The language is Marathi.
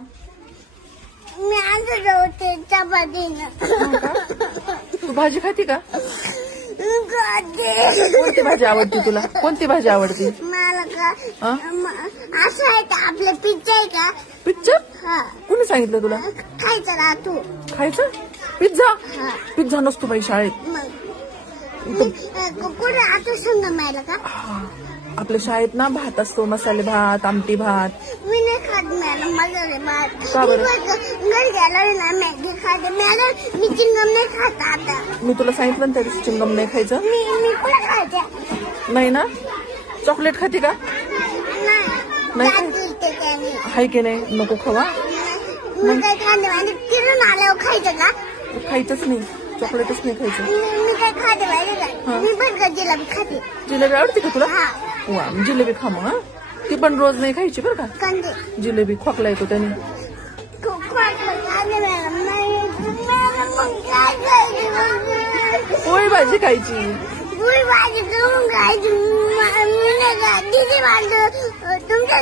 मी आज होते चपातीनं. तू भाजी खाती का? खाते. कोणती भाजी आवडते तुला? कोणती भाजी आवडते? मला का हा? असं आहे का आपलं पिझ्झा आहे का? पिझ्झा? हा कोणी सांगितलं तुला खायचं ना तू. खायचं? पिझ्झा? हा पिझ्झा नसतो बाई शाळेत. मग कुठे आता संग मिळालं का? आपल्या शाळेत ना भात असतो, मसाले भात, आमटी भात. मी नाही खात मॅडम, माझं रे भात. का बरं? घरी गेलो ना मॅगी खाते मॅडम. मी चिंगम नाही खात आता. मी तुला सांगितलं ना त्या दिवशी चिंगम नाही खायचं. मी कुठे खाते? नाही ना? चॉकलेट खाते का? नाही का? नाही ते त्याने. हाय की नाही? नको खावा. मी काय खाते माहिती? फिरून आल्यावर खायचं का? खायचंच नाही, चॉकलेटच नाही खायचं. मी काय खाते माहिती हा. का? मी पण का जिलेबी खाते. जिलेबी आवडते का तुला? हा वा, जिलेबी खा मग. हं? ती पण रोज नाही खायची बरं का. कंदे जिलेबी खोकला येतो त्याने. पोळी भाजी खायची. पुरी भाजी करून खायची. दीदी माझं तुमच्या